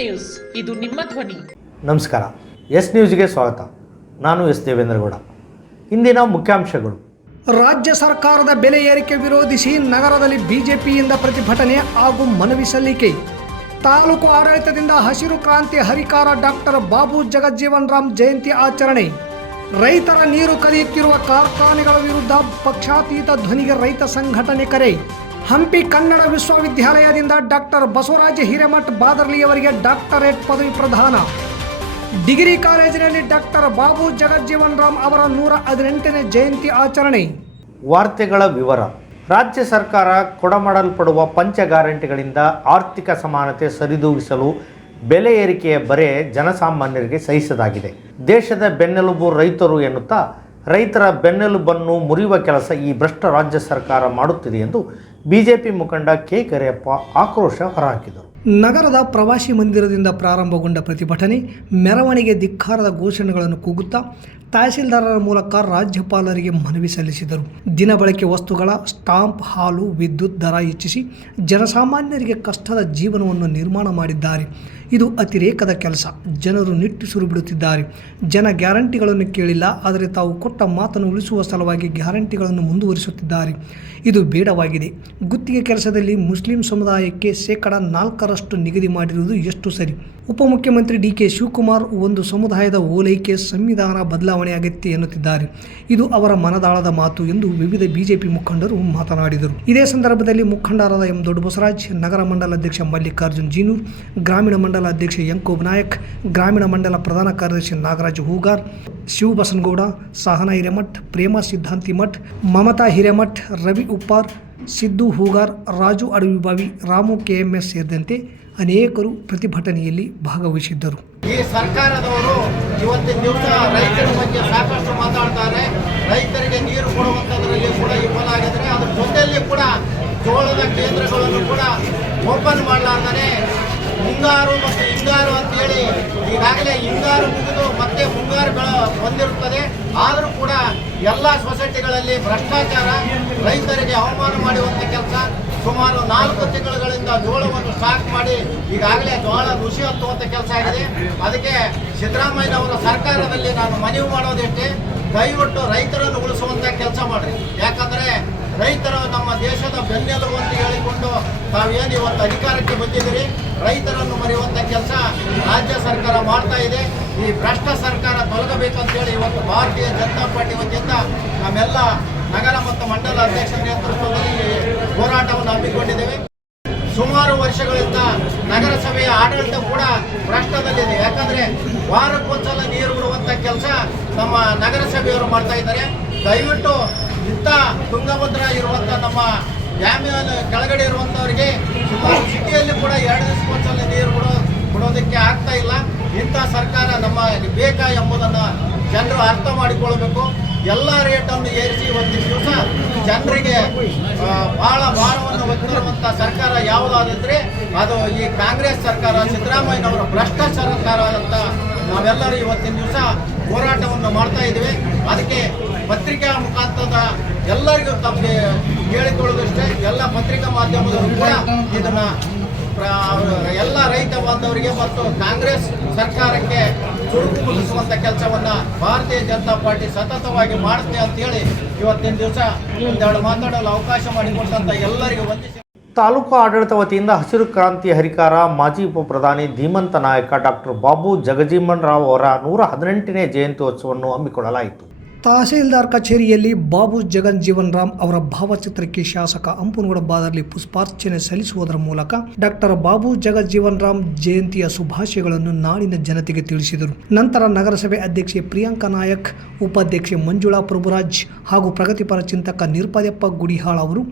News. ಇದು ನಿಮ್ಮ ಧ್ವನಿ. ನಮಸ್ಕಾರ. ಎಸ್ ನ್ಯೂಸ್ಗೆ ಸ್ವಾಗತ. ನಾನು ಎಸ್ ದೇವೇಂದ್ರಗೌಡ ಇಂದಿನ ಮುಖ್ಯಾಂಶಗಳು. ರಾಜ್ಯ ಸರ್ಕಾರದ ಬೆಲೆ ಏರಿಕೆ ವಿರೋಧಿಸಿ ನಗರದಲ್ಲಿ ಬಿಜೆಪಿಯಿಂದ ಪ್ರತಿಭಟನೆ ಹಾಗೂ ಮನವಿ ಸಲ್ಲಿಕೆ. ತಾಲೂಕು ಆಡಳಿತದಿಂದ ಹಸಿರು ಕ್ರಾಂತಿ ಹರಿಕಾರ ಡಾಕ್ಟರ್ ಬಾಬು ಜಗಜ್ಜೀವನ್ ರಾಮ್ ಜಯಂತಿ ಆಚರಣೆ. ರೈತರ ನೀರು ಕದಿಯುತ್ತಿರುವ ಕಾರ್ಖಾನೆಗಳ ವಿರುದ್ಧ ಪಕ್ಷಾತೀತ ಧ್ವನಿಗೆ ರೈತ ಸಂಘಟನೆ ಕರೆ. ಹಂಪಿ ಕನ್ನಡ ವಿಶ್ವವಿದ್ಯಾಲಯದಿಂದ ಡಾಕ್ಟರ್ ಬಸವರಾಜ ಹಿರೇಮಠ್ ಬಾದರ್ಲಿಯವರಿಗೆ ಡಾಕ್ಟರೇಟ್ ಪದವಿ ಪ್ರದಾನ. ಡಿಗ್ರಿ ಕಾಲೇಜಿನಲ್ಲಿ ಡಾಕ್ಟರ್ ಬಾಬು ಜಗಜ್ಜೀವನ್ ರಾಮ್ ಅವರ ನೂರ ಹದಿನೆಂಟನೇ ಜಯಂತಿ ಆಚರಣೆ. ವಾರ್ತೆಗಳ ವಿವರ. ರಾಜ್ಯ ಸರ್ಕಾರ ಕೊಡಮಾಡಲ್ಪಡುವ ಪಂಚ ಗ್ಯಾರಂಟಿಗಳಿಂದ ಆರ್ಥಿಕ ಸಮಾನತೆ ಸರಿದೂಗಿಸಲು ಬೆಲೆ ಏರಿಕೆಯ ಬರೆ ಜನಸಾಮಾನ್ಯರಿಗೆ ಸಹಿಸದಾಗಿದೆ ದೇಶದ ಬೆನ್ನೆಲುಬು ರೈತರು ಎನ್ನುತ್ತಾ ರೈತರ ಬೆನ್ನೆಲುಬನ್ನು ಮುರಿಯುವ ಕೆಲಸ ಈ ಭ್ರಷ್ಟ ರಾಜ್ಯ ಸರ್ಕಾರ ಮಾಡುತ್ತಿದೆ ಎಂದು ಬಿಜೆಪಿ ಮುಖಂಡ ಕೆ ಕರಿಯಪ್ಪ ಆಕ್ರೋಶ ಹೊರಹಾಕಿದರು. ನಗರದ ಪ್ರವಾಸಿ ಮಂದಿರದಿಂದ ಪ್ರಾರಂಭಗೊಂಡ ಪ್ರತಿಭಟನೆ, ಮೆರವಣಿಗೆ ಧಿಕ್ಕಾರದ ಘೋಷಣೆಗಳನ್ನು ಕೂಗುತ್ತಾ ತಹಸೀಲ್ದಾರರ ಮೂಲಕ ರಾಜ್ಯಪಾಲರಿಗೆ ಮನವಿ ಸಲ್ಲಿಸಿದರು. ದಿನಬಳಕೆ ವಸ್ತುಗಳ ಸ್ಟಾಂಪ್, ಹಾಲು, ವಿದ್ಯುತ್ ದರ ಹೆಚ್ಚಿಸಿ ಜನಸಾಮಾನ್ಯರಿಗೆ ಕಷ್ಟದ ಜೀವನವನ್ನು ನಿರ್ಮಾಣ ಮಾಡಿದ್ದಾರೆ. ಇದು ಅತಿರೇಕದ ಕೆಲಸ. ಜನರು ನಿಟ್ಟುಸಿರು ಬಿಡುತ್ತಿದ್ದಾರೆ ಜನ ಗ್ಯಾರಂಟಿಗಳನ್ನು ಕೇಳಿಲ್ಲ, ಆದರೆ ತಾವು ಕೊಟ್ಟ ಮಾತನ್ನು ಉಳಿಸುವ ಸಲುವಾಗಿ ಗ್ಯಾರಂಟಿಗಳನ್ನು ಮುಂದುವರಿಸುತ್ತಿದ್ದಾರೆ. ಇದು ಬೇಡವಾಗಿದೆ. ಗುತ್ತಿಗೆ ಕೆಲಸದಲ್ಲಿ ಮುಸ್ಲಿಂ ಸಮುದಾಯಕ್ಕೆ ಶೇಕಡ ನಾಲ್ಕರಷ್ಟು ನಿಗದಿ ಮಾಡಿರುವುದು ಎಷ್ಟು ಸರಿ? ಉಪಮುಖ್ಯಮಂತ್ರಿ ಡಿ ಕೆ ಶಿವಕುಮಾರ್ ಒಂದು ಸಮುದಾಯದ ಓಲೈಕೆ, ಸಂವಿಧಾನ ಬದಲಾವಣೆ ಅಗತ್ಯ ಎನ್ನುತ್ತಿದ್ದಾರೆ. ಇದು ಅವರ ಮನದಾಳದ ಮಾತು ಎಂದು ವಿವಿಧ ಬಿಜೆಪಿ ಮುಖಂಡರು ಮಾತನಾಡಿದರು. ಇದೇ ಸಂದರ್ಭದಲ್ಲಿ ಮುಖಂಡರಾದ ಎಂ ದೊಡ್ಡ ಬಸವರಾಜ್ ನಗರ ಮಂಡಲ ಅಧ್ಯಕ್ಷ ಮಲ್ಲಿಕಾರ್ಜುನ್ ಜೀನೂರ್, ಗ್ರಾಮೀಣ ಮಂಡಲ ಅಧ್ಯಕ್ಷ ಯಂಕೋಬ್ ನಾಯಕ್, ಗ್ರಾಮೀಣ ಮಂಡಲ ಪ್ರಧಾನ ಕಾರ್ಯದರ್ಶಿ ನಾಗರಾಜ್ ಹೂಗಾರ್ ಶಿವಬಸನಗೌಡ ಸಹನಾ ಹಿರೇಮಠ್, ಪ್ರೇಮ ಸಿದ್ಧಾಂತಿ ಮಠ್, ಮಮತಾ ಹಿರೇಮಠ್, ರವಿ ಉಪ್ಪಾರ್, ಸಿದ್ದು ಹೂಗಾರ್, ರಾಜು ಅಡವಿಬಾವಿ ರಾಮು ಕೆಎಂಎಸ್ ಸೇರಿದಂತೆ ಅನೇಕರು ಪ್ರತಿಭಟನೆಯಲ್ಲಿ ಭಾಗವಹಿಸಿದ್ದರು. ಈ ಸರ್ಕಾರದವರು ಇವತ್ತಿನ ದಿವಸ ರೈತರ ಬಗ್ಗೆ ಸಾಕಷ್ಟು ಮಾತಾಡ್ತಾರೆ. ರೈತರಿಗೆ ನೀರು ಕೊಡುವಂಥದ್ರಲ್ಲಿ ಕೂಡ ವಿಫಲ ಆಗಿದ್ರೆ ಅದ್ರ ಜೊತೆಯಲ್ಲಿ ಕೂಡ ಜೋಳದ ಕೇಂದ್ರಗಳನ್ನು ಕೂಡ ಓಪನ್ ಮಾಡಲಾರ್ದೇ ಮುಂಗಾರು ಮತ್ತು ಹಿಂಗಾರು ಅಂತೇಳಿ ಈಗಾಗಲೇ ಹಿಂಗಾರು ಮುಗಿದು ಮತ್ತೆ ಮುಂಗಾರುಗಳು ಬಂದಿರುತ್ತದೆ. ಆದರೂ ಕೂಡ ಎಲ್ಲ ಸೊಸೈಟಿಗಳಲ್ಲಿ ಭ್ರಷ್ಟಾಚಾರ, ರೈತರಿಗೆ ಅವಮಾನ ಮಾಡುವಂಥ ಕೆಲಸ ಸುಮಾರು ನಾಲ್ಕು ತಿಂಗಳುಗಳಿಂದ ಜೋಳವನ್ನು ಸ್ಟಾಕ್ ಮಾಡಿ ಈಗಾಗಲೇ ಜೋಳ ಋಷಿ ಹತ್ತುವಂಥ ಕೆಲಸ ಆಗಿದೆ. ಅದಕ್ಕೆ ಸಿದ್ದರಾಮಯ್ಯನವರ ಸರ್ಕಾರದಲ್ಲಿ ನಾನು ಮನವಿ ಮಾಡೋದಿಷ್ಟೇ ದಯವಿಟ್ಟು ರೈತರನ್ನು ಉಳಿಸುವಂಥ ಕೆಲಸ ಮಾಡ್ರಿ. ಯಾಕಂದರೆ ರೈತರು ನಮ್ಮ ದೇಶದ ಬೆನ್ನೆಲುಬು ಅಂತ ಹೇಳಿಕೊಂಡು ತಾವೇನು ಇವತ್ತು ಅಧಿಕಾರಕ್ಕೆ ಬಂದಿದ್ದೀರಿ? ರೈತರನ್ನು ಮರೆಯುವಂಥ ಕೆಲಸ ರಾಜ್ಯ ಸರ್ಕಾರ ಮಾಡ್ತಾ ಇದೆ. ಈ ಭ್ರಷ್ಟ ಸರ್ಕಾರ ತೊಲಗಬೇಕಂತೇಳಿ ಇವತ್ತು ಭಾರತೀಯ ಜನತಾ ಪಾರ್ಟಿ ವತಿಯಿಂದ ನಮ್ಮೆಲ್ಲ ನಗರ ಮತ್ತು ಮಂಡಲ ಅಧ್ಯಕ್ಷರ ನೇತೃತ್ವದಲ್ಲಿ ಹೋರಾಟವನ್ನು ಹಮ್ಮಿಕೊಂಡಿದ್ದೇವೆ. ಸುಮಾರು ವರ್ಷಗಳಿಂದ ನಗರಸಭೆಯ ಆಡಳಿತ ಕೂಡ ಭ್ರಷ್ಟದಲ್ಲಿದೆ. ಯಾಕಂದ್ರೆ ವಾರಕ್ಕೊಂದ್ಸಲ ನೀರು ಬಿಡುವಂತ ಕೆಲಸ ನಮ್ಮ ನಗರಸಭೆಯವರು ಮಾಡ್ತಾ ಇದ್ದಾರೆ. ದಯವಿಟ್ಟು ಇಂಥ ತುಂಗಭದ್ರ ಇರುವಂತ ನಮ್ಮ ಡ್ಯಾಮಿನ ಕೆಳಗಡೆ ಇರುವಂತವರಿಗೆ ಸುಮಾರು ಸಿಟಿಯಲ್ಲಿ ಕೂಡ ಎರಡು ದಿವಸಕ್ಕೊಂದ್ಸಲ ನೀರು ಬಿಡೋ ಬಿಡೋದಕ್ಕೆ ಆಗ್ತಾ ಇಲ್ಲ. ಇಂಥ ಸರ್ಕಾರ ನಮ್ಮ ಬೇಕಾ ಎಂಬುದನ್ನು ಜನರು ಅರ್ಥ ಮಾಡಿಕೊಳ್ಬೇಕು ಎಲ್ಲ ರೇಟನ್ನು ಏರಿಸಿ ಇವತ್ತಿನ ದಿವಸ ಜನರಿಗೆ ಬಹಳ ಭಾರವನ್ನು ಹೊತ್ತಿರುವಂಥ ಸರ್ಕಾರ ಯಾವುದಾದ್ರೆ ಅದು ಈ ಕಾಂಗ್ರೆಸ್ ಸರ್ಕಾರ, ಸಿದ್ದರಾಮಯ್ಯನವರ ಭ್ರಷ್ಟ ಸರ್ಕಾರ ಅಂತ ನಾವೆಲ್ಲರೂ ಇವತ್ತಿನ ದಿವಸ ಹೋರಾಟವನ್ನು ಮಾಡ್ತಾ ಇದ್ದೀವಿ. ಅದಕ್ಕೆ ಪತ್ರಿಕಾ ಮುಖಾಂತರ ಎಲ್ಲರಿಗೂ ತಮಗೆ ಹೇಳಿಕೊಳ್ಳೋದಷ್ಟೇ ಎಲ್ಲ ಪತ್ರಿಕಾ ಮಾಧ್ಯಮದವರು ಕೂಡ ಇದನ್ನ ಎಲ್ಲ ರೈತ ಬಾಂಧವರಿಗೆ ಮತ್ತು ಕಾಂಗ್ರೆಸ್ ಸರ್ಕಾರಕ್ಕೆ ಚುರುಕು ಕೆಲಸವನ್ನು ಭಾರತೀಯ ಜನತಾ ಪಾರ್ಟಿ ಸತತವಾಗಿ ಮಾಡುತ್ತೆ ಅಂತ ಹೇಳಿ ಇವತ್ತಿನ ದಿವಸ ಒಂದೆರಡು ಮಾತಾಡಲು ಅವಕಾಶ ಮಾಡಿಕೊಟ್ಟಂತ ಎಲ್ಲರಿಗೂ ವಂದಿಸಿ ತಾಲೂಕು ಆಡಳಿತ ವತಿಯಿಂದ ಹಸಿರು ಕ್ರಾಂತಿ ಹರಿಕಾರ ಮಾಜಿ ಉಪ ಪ್ರಧಾನಿ ಧೀಮಂತ ನಾಯಕ ಡಾಕ್ಟರ್ ಬಾಬು ಜಗಜೀವನ್ ರಾವ್ ಅವರ ನೂರ ಹದಿನೆಂಟನೇ ಜಯಂತ್ಯೋತ್ಸವವನ್ನು ಹಮ್ಮಿಕೊಳ್ಳಲಾಯಿತು. ತಹಸೀಲ್ದಾರ್ ಕಚೇರಿಯಲ್ಲಿ ಬಾಬು ಜಗನ್ ಜೀವನ್ ರಾಮ್ ಅವರ ಭಾವಚಿತ್ರಕ್ಕೆ ಶಾಸಕ ಅಂಪನಗೌಡ ಬಾದರ್ಲಿ ಪುಷ್ಪಾರ್ಚನೆ ಸಲ್ಲಿಸುವುದರ ಮೂಲಕ ಡಾಕ್ಟರ್ ಬಾಬು ಜಗಜ್ಜೀವನ್ ರಾಮ್ ಜಯಂತಿಯ ಶುಭಾಶಯಗಳನ್ನು ನಾಡಿನ ಜನತೆಗೆ ತಿಳಿಸಿದರು. ನಂತರ ನಗರಸಭೆ ಅಧ್ಯಕ್ಷೆ ಪ್ರಿಯಾಂಕಾ ನಾಯಕ್, ಉಪಾಧ್ಯಕ್ಷೆ ಮಂಜುಳಾ ಪ್ರಭುರಾಜ್ ಹಾಗೂ ಪ್ರಗತಿಪರ ಚಿಂತಕ ನಿರ್ಪದಪ್ಪ ಗುಡಿಹಾಳ್ ಅವರು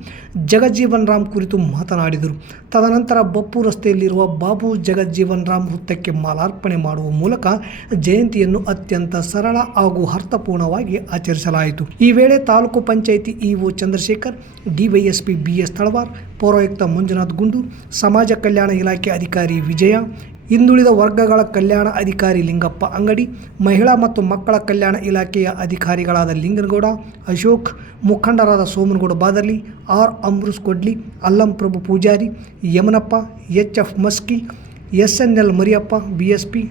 ಜಗಜ್ಜೀವನ್ ರಾಮ್ ಕುರಿತು ಮಾತನಾಡಿದರು. ತದನಂತರ ಬಪ್ಪು ರಸ್ತೆಯಲ್ಲಿರುವ ಬಾಬು ಜಗಜ್ಜೀವನ್ ರಾಮ್ ವೃತ್ತಕ್ಕೆ ಮಾಲಾರ್ಪಣೆ ಮಾಡುವ ಮೂಲಕ ಜಯಂತಿಯನ್ನು ಅತ್ಯಂತ ಸರಳ ಹಾಗೂ ಅರ್ಥಪೂರ್ಣವಾಗಿ ಆಚರಿಸಲಾಯಿತು. ಈ ವೇಳೆ taluk panchayat EO Chandrashekhar, DYSP B S Talwar, ಪೌರಾಯುಕ್ತ ಮಂಜುನಾಥ್ ಗುಂಡು ಸಮಾಜ ಕಲ್ಯಾಣ ಇಲಾಖೆ ಅಧಿಕಾರಿ ವಿಜಯ, ಹಿಂದುಳಿದ ವರ್ಗಗಳ ಕಲ್ಯಾಣ ಅಧಿಕಾರಿ ಲಿಂಗಪ್ಪ ಅಂಗಡಿ, ಮಹಿಳಾ ಮತ್ತು ಮಕ್ಕಳ ಕಲ್ಯಾಣ ಇಲಾಖೆಯ ಅಧಿಕಾರಿಗಳಾದ ಲಿಂಗನಗೌಡ, ಅಶೋಕ್, ಮುಖಂಡರಾದ Somanagouda Badarli, R Amrit Kodli, Allam Prabhu Pujari, Yamanappa, H F Maski, S N L Mariyappa, B S P,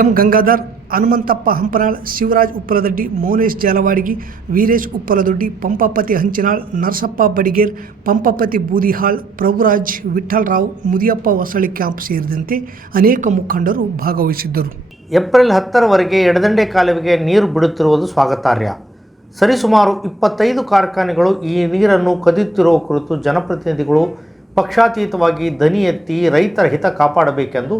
M Gangadhar Hanumanthappa Hampanal, Shivaraj Uppaladoddi, Mounesh Jalavadigi, Veeresh Uppaladoddi, Pampapati Hanchinal, Narasappa Badiger, Pampapati Budihal, Prabhuraj Vittalrao, Mudiyappa Hosali camp ಸೇರಿದಂತೆ ಅನೇಕ ಮುಖಂಡರು ಭಾಗವಹಿಸಿದ್ದರು. April ಹತ್ತರವರೆಗೆ ಎಡದಂಡೆ ಕಾಲುವೆಗೆ ನೀರು ಬಿಡುತ್ತಿರುವುದು ಸ್ವಾಗತಾರ್ಹ. ಸರಿಸುಮಾರು ಇಪ್ಪತ್ತೈದು ಕಾರ್ಖಾನೆಗಳು ಈ ನೀರನ್ನು ಕದಿಯುತ್ತಿರುವ ಕುರಿತು ಜನಪ್ರತಿನಿಧಿಗಳು ಪಕ್ಷಾತೀತವಾಗಿ ದನಿ ಎತ್ತಿ ರೈತರ ಹಿತ ಕಾಪಾಡಬೇಕೆಂದು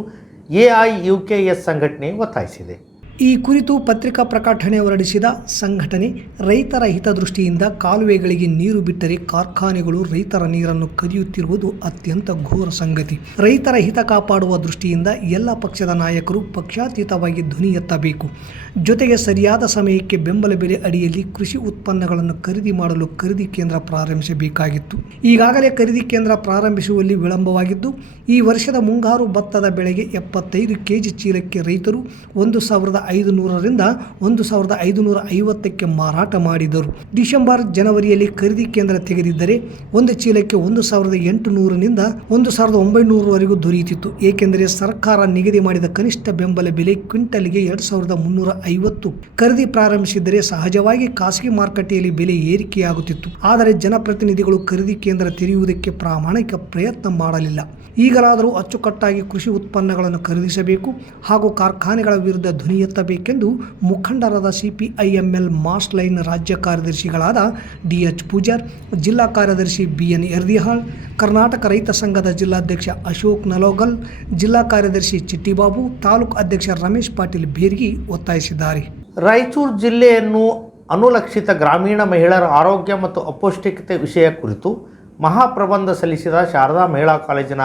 ಎಐಯುಕೆಎಸ್ ಸಂಘಟನೆ ಒತ್ತಾಯಿಸಿದೆ. ಈ ಕುರಿತು ಪತ್ರಿಕಾ ಪ್ರಕಟಣೆ ಹೊರಡಿಸಿದ ಸಂಘಟನೆ, ರೈತರ ಹಿತದೃಷ್ಟಿಯಿಂದ ಕಾಲುವೆಗಳಿಗೆ ನೀರು ಬಿಟ್ಟರೆ ಕಾರ್ಖಾನೆಗಳು ರೈತರ ನೀರನ್ನು ಕದಿಯುತ್ತಿರುವುದು ಅತ್ಯಂತ ಘೋರ ಸಂಗತಿ. ರೈತರ ಹಿತ ಕಾಪಾಡುವ ದೃಷ್ಟಿಯಿಂದ ಎಲ್ಲ ಪಕ್ಷದ ನಾಯಕರು ಪಕ್ಷಾತೀತವಾಗಿ ಧ್ವನಿ ಎತ್ತಬೇಕು. ಜೊತೆಗೆ ಸರಿಯಾದ ಸಮಯಕ್ಕೆ ಬೆಂಬಲ ಬೆಲೆ ಅಡಿಯಲ್ಲಿ ಕೃಷಿ ಉತ್ಪನ್ನಗಳನ್ನು ಖರೀದಿ ಮಾಡಲು ಖರೀದಿ ಕೇಂದ್ರ ಪ್ರಾರಂಭಿಸಬೇಕಾಗಿತ್ತು. ಈಗಾಗಲೇ ಖರೀದಿ ಕೇಂದ್ರ ಪ್ರಾರಂಭಿಸುವಲ್ಲಿ ವಿಳಂಬವಾಗಿದ್ದು, ಈ ವರ್ಷದ ಮುಂಗಾರು ಭತ್ತದ ಬೆಳೆಗೆ ಎಪ್ಪತ್ತೈದು ಕೆಜಿ ಚೀಲಕ್ಕೆ ರೈತರು ಒಂದು ಸಾವಿರದ ಐದು ನೂರರಿಂದ ಒಂದು ಸಾವಿರದ ಐದುನೂರ ಐವತ್ತಕ್ಕೆ ಮಾರಾಟ ಮಾಡಿದರು. ಡಿಸೆಂಬರ್ ಜನವರಿಯಲ್ಲಿ ಖರೀದಿ ಕೇಂದ್ರ ತೆಗೆದಿದ್ದರೆ ಒಂದು ಚೀಲಕ್ಕೆ ಒಂದು ಸಾವಿರದ ಎಂಟು ನೂರನಿಂದ ಒಂದು ಸಾವಿರದ ಒಂಬೈನೂರವರೆಗೂ ದೊರೆಯುತ್ತಿತ್ತು. ಏಕೆಂದರೆ ಸರ್ಕಾರ ನಿಗದಿ ಮಾಡಿದ ಕನಿಷ್ಠ ಬೆಂಬಲ ಬೆಲೆ ಕ್ವಿಂಟಲ್ಗೆ ಎರಡು ಸಾವಿರದ ಮುನ್ನೂರ ಐವತ್ತು. ಖರೀದಿ ಪ್ರಾರಂಭಿಸಿದರೆ ಸಹಜವಾಗಿ ಖಾಸಗಿ ಮಾರುಕಟ್ಟೆಯಲ್ಲಿ ಬೆಲೆ ಏರಿಕೆಯಾಗುತ್ತಿತ್ತು. ಆದರೆ ಜನಪ್ರತಿನಿಧಿಗಳು ಖರೀದಿ ಕೇಂದ್ರ ತೆರೆಯುವುದಕ್ಕೆ ಪ್ರಾಮಾಣಿಕ ಪ್ರಯತ್ನ ಮಾಡಲಿಲ್ಲ. ಈಗಲಾದರೂ ಅಚ್ಚುಕಟ್ಟಾಗಿ ಕೃಷಿ ಉತ್ಪನ್ನಗಳನ್ನು ಖರೀದಿಸಬೇಕು ಹಾಗೂ ಕಾರ್ಖಾನೆಗಳ ವಿರುದ್ಧ ಧ್ವನಿ ಎತ್ತಬೇಕೆಂದು ಮುಖಂಡರಾದ ಸಿಪಿಐಎಂಎಲ್ ಮಾಸ್ ಲೈನ್ ರಾಜ್ಯ ಕಾರ್ಯದರ್ಶಿಗಳಾದ ಡಿಎಚ್ ಪೂಜಾರ್, ಜಿಲ್ಲಾ ಕಾರ್ಯದರ್ಶಿ ಬಿ ಎನ್ ಎರ್ದಿಹಾಳ್ ಕರ್ನಾಟಕ ರೈತ ಸಂಘದ ಜಿಲ್ಲಾಧ್ಯಕ್ಷ ಅಶೋಕ್ ನಲೋಗಲ್, ಜಿಲ್ಲಾ ಕಾರ್ಯದರ್ಶಿ ಚಿಟ್ಟಿಬಾಬು, ತಾಲೂಕು ಅಧ್ಯಕ್ಷ ರಮೇಶ್ ಪಾಟೀಲ್ ಬೇರ್ಗಿ ಒತ್ತಾಯಿಸಿದ್ದಾರೆ. ರಾಯಚೂರು ಜಿಲ್ಲೆಯನ್ನು ಅನುಲಕ್ಷಿತ ಗ್ರಾಮೀಣ ಮಹಿಳೆಯರ ಆರೋಗ್ಯ ಮತ್ತು ಅಪೌಷ್ಟಿಕತೆ ವಿಷಯ ಕುರಿತು ಮಹಾಪ್ರಬಂಧ ಸಲ್ಲಿಸಿದ ಶಾರದಾ ಮಹಿಳಾ ಕಾಲೇಜಿನ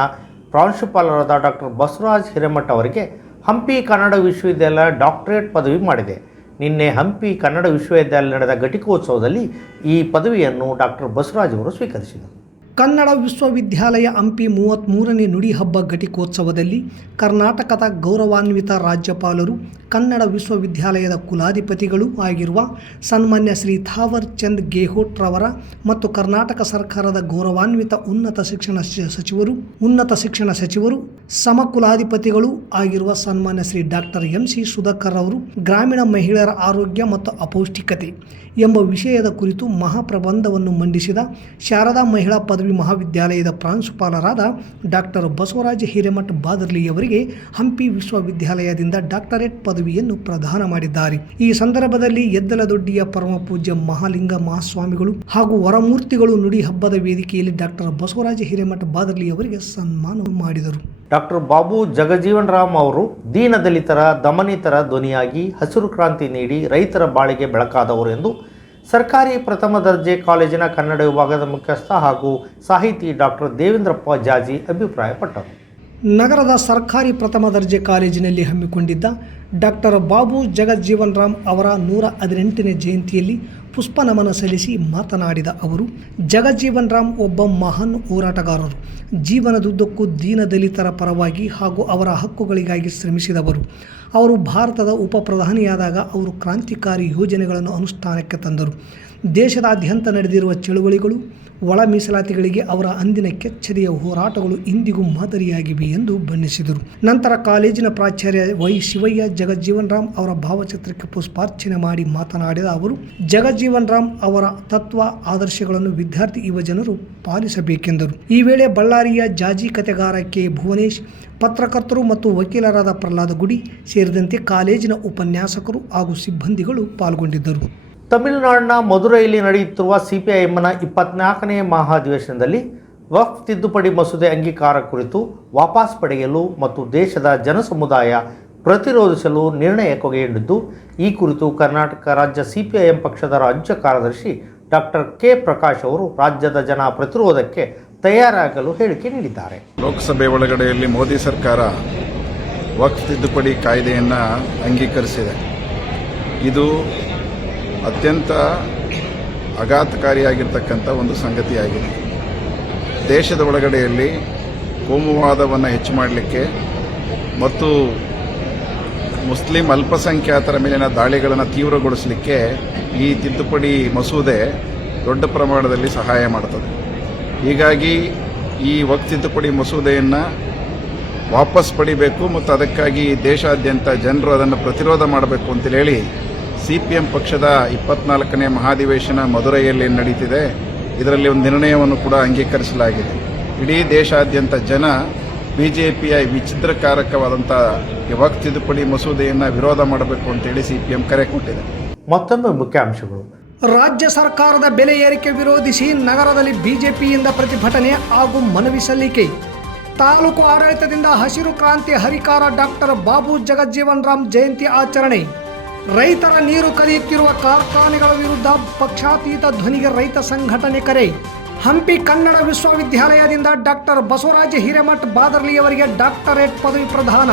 ಪ್ರಾಂಶುಪಾಲರಾದ ಡಾಕ್ಟರ್ ಬಸವರಾಜ್ ಹಿರೇಮಠ ಅವರಿಗೆ ಹಂಪಿ ಕನ್ನಡ ವಿಶ್ವವಿದ್ಯಾಲಯ ಡಾಕ್ಟರೇಟ್ ಪದವಿ ಮಾಡಿದೆ. ನಿನ್ನೆ ಹಂಪಿ ಕನ್ನಡ ವಿಶ್ವವಿದ್ಯಾಲಯ ನಡೆದ ಘಟಿಕೋತ್ಸವದಲ್ಲಿ ಈ ಪದವಿಯನ್ನು ಡಾಕ್ಟರ್ ಬಸವರಾಜ್ ಅವರು ಸ್ವೀಕರಿಸಿದರು. ಕನ್ನಡ ವಿಶ್ವವಿದ್ಯಾಲಯ ಹಂಪಿ ಮೂವತ್ತ್ಮೂರನೇ ನುಡಿ ಹಬ್ಬ ಘಟಿಕೋತ್ಸವದಲ್ಲಿ ಕರ್ನಾಟಕದ ಗೌರವಾನ್ವಿತ ರಾಜ್ಯಪಾಲರು, ಕನ್ನಡ ವಿಶ್ವವಿದ್ಯಾಲಯದ ಕುಲಾಧಿಪತಿಗಳು ಆಗಿರುವ ಸನ್ಮಾನ್ಯ ಶ್ರೀ ಥಾವರ್ ಚಂದ್ ಗೆಹ್ಲೋಟ್ ರವರ ಮತ್ತು ಕರ್ನಾಟಕ ಸರ್ಕಾರದ ಗೌರವಾನ್ವಿತ ಉನ್ನತ ಶಿಕ್ಷಣ ಸಚಿವರು, ಉನ್ನತ ಶಿಕ್ಷಣ ಸಚಿವರು ಸಮಕುಲಾಧಿಪತಿಗಳು ಆಗಿರುವ ಸನ್ಮಾನ್ಯ Shri doctor M C Sudhakar ಅವರು ಗ್ರಾಮೀಣ ಮಹಿಳೆಯರ ಆರೋಗ್ಯ ಮತ್ತು ಅಪೌಷ್ಟಿಕತೆ ಎಂಬ ವಿಷಯದ ಕುರಿತು ಮಹಾಪ್ರಬಂಧವನ್ನು ಮಂಡಿಸಿದ ಶಾರದಾ ಮಹಿಳಾ ಪದವಿ ಮಹಾವಿದ್ಯಾಲಯದ ಪ್ರಾಂಶುಪಾಲರಾದ ಡಾಕ್ಟರ್ ಬಸವರಾಜ ಹಿರೇಮಠ ಬಾದರ್ಲಿಯವರಿಗೆ ಹಂಪಿ ವಿಶ್ವವಿದ್ಯಾಲಯದಿಂದ ಡಾಕ್ಟರೇಟ್ ಪದವಿಯನ್ನು ಪ್ರದಾನ ಮಾಡಿದ್ದಾರೆ. ಈ ಸಂದರ್ಭದಲ್ಲಿ ಎದ್ದಲದೊಡ್ಡಿಯ ಪರಮ ಪೂಜ್ಯ ಮಹಾಲಿಂಗ ಮಹಾಸ್ವಾಮಿಗಳು ಹಾಗೂ ವರಮೂರ್ತಿಗಳು ನುಡಿ ಹಬ್ಬದ ವೇದಿಕೆಯಲ್ಲಿ ಡಾಕ್ಟರ್ ಬಸವರಾಜ ಹಿರೇಮಠ ಬಾದರ್ಲಿಯವರಿಗೆ ಸನ್ಮಾನ ಮಾಡಿದರು. ಡಾಕ್ಟರ್ ಬಾಬು ಜಗಜೀವನ್ ರಾಮ್ ಅವರು ದೀನದಲಿತರ, ದಮನಿತರ ಧ್ವನಿಯಾಗಿ ಹಸಿರು ಕ್ರಾಂತಿ ನೀಡಿ ರೈತರ ಬಾಳಿಗೆ ಬೆಳಕಾದವರು ಎಂದು ಸರ್ಕಾರಿ ಪ್ರಥಮ ದರ್ಜೆ ಕಾಲೇಜಿನ ಕನ್ನಡ ವಿಭಾಗದ ಮುಖ್ಯಸ್ಥ ಹಾಗೂ ಸಾಹಿತಿ ಡಾಕ್ಟರ್ ದೇವೇಂದ್ರಪ್ಪ ಜಾಜಿ ಅಭಿಪ್ರಾಯಪಟ್ಟರು. ನಗರದ ಸರ್ಕಾರಿ ಪ್ರಥಮ ದರ್ಜೆ ಕಾಲೇಜಿನಲ್ಲಿ ಹಮ್ಮಿಕೊಂಡಿದ್ದ ಡಾಕ್ಟರ್ ಬಾಬು ಜಗಜ್ಜೀವನ್ ರಾಮ್ ಅವರ ನೂರ ಹದಿನೆಂಟನೇ ಜಯಂತಿಯಲ್ಲಿ ಪುಷ್ಪ ನಮನ ಸಲ್ಲಿಸಿ ಮಾತನಾಡಿದ ಅವರು, ಜಗಜೀವನ್ ರಾಮ್ ಒಬ್ಬ ಮಹಾನ್ ಹೋರಾಟಗಾರರು. ಜೀವನದುದ್ದಕ್ಕೂ ದೀನದಲಿತರ ಪರವಾಗಿ ಹಾಗೂ ಅವರ ಹಕ್ಕುಗಳಿಗಾಗಿ ಶ್ರಮಿಸಿದವರು. ಅವರು ಭಾರತದ ಉಪ ಪ್ರಧಾನಿಯಾದಾಗ ಅವರು ಕ್ರಾಂತಿಕಾರಿ ಯೋಜನೆಗಳನ್ನು ಅನುಷ್ಠಾನಕ್ಕೆ ತಂದರು. ದೇಶದಾದ್ಯಂತ ನಡೆದಿರುವ ಚಳುವಳಿಗಳು, ಒಳ ಮೀಸಲಾತಿಗಳಿಗೆ ಅವರ ಅಂದಿನ ಕೆಚ್ಚೆದೆಯ ಹೋರಾಟಗಳು ಇಂದಿಗೂ ಮಾದರಿಯಾಗಿವೆ ಎಂದು ಬಣ್ಣಿಸಿದರು. ನಂತರ ಕಾಲೇಜಿನ ಪ್ರಾಚಾರ್ಯ ವೈ ಶಿವಯ್ಯ, ಜಗಜ್ಜೀವನ್ ರಾಮ್ ಅವರ ಭಾವಚಿತ್ರಕ್ಕೆ ಪುಷ್ಪಾರ್ಚನೆ ಮಾಡಿ ಮಾತನಾಡಿದ ಅವರು, ಜಗಜ್ಜೀವನ್ ರಾಮ್ ಅವರ ತತ್ವ, ಆದರ್ಶಗಳನ್ನು ವಿದ್ಯಾರ್ಥಿ ಯುವಜನರು ಪಾಲಿಸಬೇಕೆಂದರು. ಈ ವೇಳೆ ಬಳ್ಳಾರಿಯ ಜಾಜಿ ಕತೆಗಾರ ಕೆ. ಭುವನೇಶ್, ಪತ್ರಕರ್ತರು ಮತ್ತು ವಕೀಲರಾದ ಪ್ರಹ್ಲಾದ ಗುಡಿ ಸೇರಿದಂತೆ ಕಾಲೇಜಿನ ಉಪನ್ಯಾಸಕರು ಹಾಗೂ ಸಿಬ್ಬಂದಿಗಳು ಪಾಲ್ಗೊಂಡಿದ್ದರು. ತಮಿಳುನಾಡಿನ ಮಧುರೈಯಲ್ಲಿ ನಡೆಯುತ್ತಿರುವ ಸಿಪಿಐಎಂನ ಇಪ್ಪತ್ನಾಲ್ಕನೇ ಮಹಾಧಿವೇಶನದಲ್ಲಿ ವಕ್ ತಿದ್ದುಪಡಿ ಮಸೂದೆ ಅಂಗೀಕಾರ ಕುರಿತು ವಾಪಸ್ ಪಡೆಯಲು ಮತ್ತು ದೇಶದ ಜನಸಮುದಾಯ ಪ್ರತಿರೋಧಿಸಲು ನಿರ್ಣಯ ಕೈಗೊಂಡಿದ್ದು ಈ ಕುರಿತು ಕರ್ನಾಟಕ ರಾಜ್ಯ ಸಿಪಿಐಎಂ ಪಕ್ಷದ ರಾಜ್ಯ ಕಾರ್ಯದರ್ಶಿ ಡಾಕ್ಟರ್ ಕೆ ಪ್ರಕಾಶ್ ಅವರು ರಾಜ್ಯದ ಜನ ಪ್ರತಿರೋಧಕ್ಕೆ ತಯಾರಾಗಲು ಹೇಳಿಕೆ ನೀಡಿದ್ದಾರೆ. ಲೋಕಸಭೆ ಒಳಗಡೆಯಲ್ಲಿ ಮೋದಿ ಸರ್ಕಾರ ವಕ್ ತಿದ್ದುಪಡಿ ಕಾಯ್ದೆಯನ್ನು ಅಂಗೀಕರಿಸಿದೆ. ಇದು ಅತ್ಯಂತ ಆಘಾತಕಾರಿಯಾಗಿರ್ತಕ್ಕಂಥ ಒಂದು ಸಂಗತಿಯಾಗಿದೆ. ದೇಶದ ಒಳಗಡೆಯಲ್ಲಿ ಕೋಮುವಾದವನ್ನು ಹೆಚ್ಚು ಮಾಡಲಿಕ್ಕೆ ಮತ್ತು ಮುಸ್ಲಿಂ ಅಲ್ಪಸಂಖ್ಯಾತರ ಮೇಲಿನ ದಾಳಿಗಳನ್ನು ತೀವ್ರಗೊಳಿಸಲಿಕ್ಕೆ ಈ ತಿದ್ದುಪಡಿ ಮಸೂದೆ ದೊಡ್ಡ ಪ್ರಮಾಣದಲ್ಲಿ ಸಹಾಯ ಮಾಡ್ತದೆ. ಹೀಗಾಗಿ ಈ ವಕ್ ತಿದ್ದುಪಡಿ ಮಸೂದೆಯನ್ನು ವಾಪಸ್ ಪಡಿಬೇಕು ಮತ್ತು ಅದಕ್ಕಾಗಿ ದೇಶಾದ್ಯಂತ ಜನರು ಅದನ್ನು ಪ್ರತಿರೋಧ ಮಾಡಬೇಕು ಅಂತೇಳಿ ಸಿ ಪಿ ಎಂ ಪಕ್ಷದ ಇಪ್ಪತ್ನಾಲ್ಕನೇ ಮಹಾಧಿವೇಶನ ಮಧುರೈಯಲ್ಲಿ ನಡೀತಿದೆ. ಇದರಲ್ಲಿ ಒಂದು ನಿರ್ಣಯವನ್ನು ಕೂಡ ಅಂಗೀಕರಿಸಲಾಗಿದೆ. ಇಡೀ ದೇಶಾದ್ಯಂತ ಜನ ಬಿಜೆಪಿಯ ವಿಚಿತ್ರಕಾರಕವಾದಂಥ ವಕ್ ತಿದ್ದುಪಡಿ ಮಸೂದೆಯನ್ನು ವಿರೋಧ ಮಾಡಬೇಕು ಅಂತೇಳಿ ಸಿ ಪಿ ಎಂ ಕರೆ ಕೊಟ್ಟಿದೆ. ಮತ್ತೊಮ್ಮೆ ಮುಖ್ಯಾಂಶಗಳು ರಾಜ್ಯ ಸರ್ಕಾರದ ಬೆಲೆ ಏರಿಕೆ ವಿರೋಧಿಸಿ ನಗರದಲ್ಲಿ ಬಿಜೆಪಿಯಿಂದ ಪ್ರತಿಭಟನೆ ಹಾಗೂ ಮನವಿ ಸಲ್ಲಿಕೆ ತಾಲೂಕು ಆಡಳಿತದಿಂದ ಹಸಿರು ಕ್ರಾಂತಿ ಹರಿಕಾರ ಡಾಕ್ಟರ್ ಬಾಬು ಜಗಜ್ಜೀವನ್ ರಾಮ್ ಜಯಂತಿ ಆಚರಣೆ. ರೈತರ ನೀರು ಕದಿಯುತ್ತಿರುವ ಕಾರ್ಖಾನೆಗಳ ವಿರುದ್ಧ ಪಕ್ಷಾತೀತ ಧ್ವನಿಗೆ ರೈತ ಸಂಘಟನೆ ಕರೆ. ಹಂಪಿ ಕನ್ನಡ ವಿಶ್ವವಿದ್ಯಾಲಯದಿಂದ ಡಾಕ್ಟರ್ ಬಸವರಾಜ ಹಿರೇಮಠ್ ಬಾದರ್ಲಿಯವರಿಗೆ ಡಾಕ್ಟರೇಟ್ ಪದವಿ ಪ್ರದಾನ.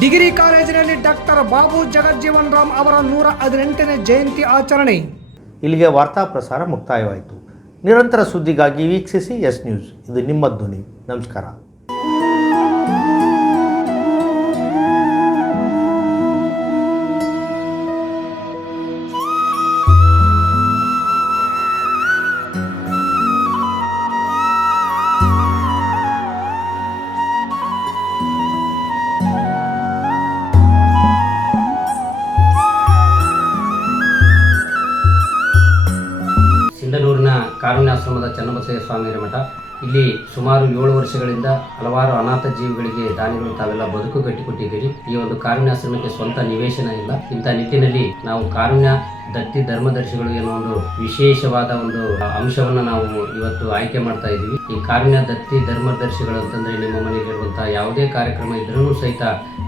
ಡಿಗ್ರಿ ಕಾಲೇಜಿನಲ್ಲಿ ಡಾಕ್ಟರ್ ಬಾಬು ಜಗಜ್ಜೀವನ್ ರಾಮ್ ಅವರ ನೂರ ಹದಿನೆಂಟನೇ ಜಯಂತಿ ಆಚರಣೆ. ಇಲ್ಲಿಗೆ ವಾರ್ತಾ ಪ್ರಸಾರ ಮುಕ್ತಾಯವಾಯಿತು. ನಿರಂತರ ಸುದ್ದಿಗಾಗಿ ವೀಕ್ಷಿಸಿ ಎಸ್ ನ್ಯೂಸ್. ಇದು ನಿಮ್ಮ ಧ್ವನಿ. ನಮಸ್ಕಾರ. ಕಾರುಣ್ಯಾಶ್ರಮದ ಚನ್ನಬಸಯ್ಯ ಸ್ವಾಮಿಯರ ಮಠ. ಇಲ್ಲಿ ಸುಮಾರು ಏಳು ವರ್ಷಗಳಿಂದ ಹಲವಾರು ಅನಾಥ ಜೀವಿಗಳಿಗೆ ದಾನಿಗಳು ತಾವೆಲ್ಲ ಬದುಕು ಕಟ್ಟಿಕೊಟ್ಟಿದ್ದೀರಿ. ಈ ಒಂದು ಕಾರುಣ್ಯಾಶ್ರಮಕ್ಕೆ ಸ್ವಂತ ನಿವೇಶನ ಇಲ್ಲ. ಇಂಥ ನಿಟ್ಟಿನಲ್ಲಿ ನಾವು ಕಾರುಣ್ಯ, ದತ್ತಿ, ಧರ್ಮದರ್ಶಿಗಳು ಎನ್ನುವ ಒಂದು ವಿಶೇಷವಾದ ಒಂದು ಅಂಶವನ್ನು ನಾವು ಇವತ್ತು ಆಯ್ಕೆ ಮಾಡ್ತಾ ಇದ್ದೀವಿ. ಈ ಕಾರಣ ದತ್ತಿ ಧರ್ಮದರ್ಶಿಗಳು ಅಂತಂದ್ರೆ ನಿಮ್ಮ ಮನೆಯಲ್ಲಿರುವಂಥ ಯಾವುದೇ ಕಾರ್ಯಕ್ರಮ ಇದ್ರೂ ಸಹಿತ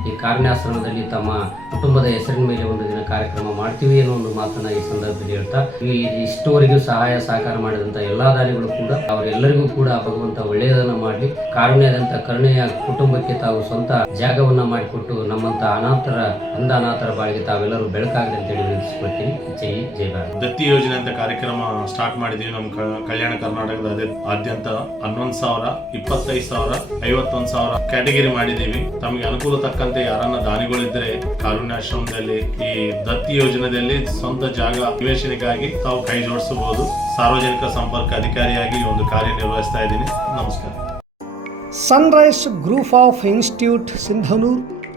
ಈ ಕಾರುಣ್ಯಾಶ್ರಮದಲ್ಲಿ ತಮ್ಮ ಕುಟುಂಬದ ಹೆಸರಿನ ಮೇಲೆ ಒಂದು ದಿನ ಕಾರ್ಯಕ್ರಮ ಮಾಡ್ತೀವಿ ಅನ್ನೋ ಒಂದು ಮಾತನ್ನು ಈ ಸಂದರ್ಭದಲ್ಲಿ ಹೇಳ್ತಾ, ಈ ಇಷ್ಟುವರೆಗೂ ಸಹಾಯ ಸಹಕಾರ ಮಾಡಿದಂಥ ಎಲ್ಲ ದಾನಿಗಳು ಕೂಡ ಅವರೆಲ್ಲರಿಗೂ ಕೂಡ ಭಗವಂತ ಒಳ್ಳೆಯದನ್ನ ಮಾಡಲಿ. ಕಾರುಣ್ಯದಂತ ಕರುಣೆಯ ಕುಟುಂಬಕ್ಕೆ ತಾವು ಸ್ವಂತ ಜಾಗವನ್ನ ಮಾಡಿಕೊಟ್ಟು ನಮ್ಮಂಥ ಅನಾಥರ ಅಂಧ ಅನಾಥರ ಬಾಳಿಗೆ ತಾವೆಲ್ಲರೂ ಬೆಳಕಾಗಲಿ ಅಂತೇಳಿ ವಿನಂತಿಸ್ಕೊಳ್ತೀನಿ. ಜೈ ಜೈ ಭಾರತ್. ದತ್ತಿ ಯೋಜನೆ ಅಂತ ಕಾರ್ಯಕ್ರಮ ಸ್ಟಾರ್ಟ್ ಮಾಡಿದ್ದೀವಿ ನಮ್ಮ ಕಲ್ಯಾಣ ಕರ್ನಾಟಕದ ಆದ್ಯಂತ ಹನ್ನೊಂದು ಸಾವಿರ, ಇಪ್ಪತ್ತೈದು ಸಾವಿರ, ಐವತ್ತೊಂದು ಸಾವಿರ ಕ್ಯಾಟಗರಿ ಮಾಡಿದೀವಿ ತಮಗೆ ಅನುಕೂಲ ತಕ್ಕಂತೆ ಯಾರನ್ನ ದಾನಿಗಳಿದ್ರೆ ಕಾರುಣ್ಯಾಶ್ರಮದಲ್ಲಿ, ಈ ದತ್ತಿ ಯೋಜನೆಯಲ್ಲಿ ಸ್ವಂತ ಜಾಗ ನಿವೇಶನಕ್ಕಾಗಿ ತಾವು ಕೈ ಜೋಡಿಸಬಹುದು. ಸಾರ್ವಜನಿಕ ಸಂಪರ್ಕ ಅಧಿಕಾರಿಯಾಗಿ ಒಂದು ಕಾರ್ಯನಿರ್ವಹಿಸ್ತಾ ಇದ್ದೀನಿ. ನಮಸ್ಕಾರ. Sunrise group of institute Sindhanur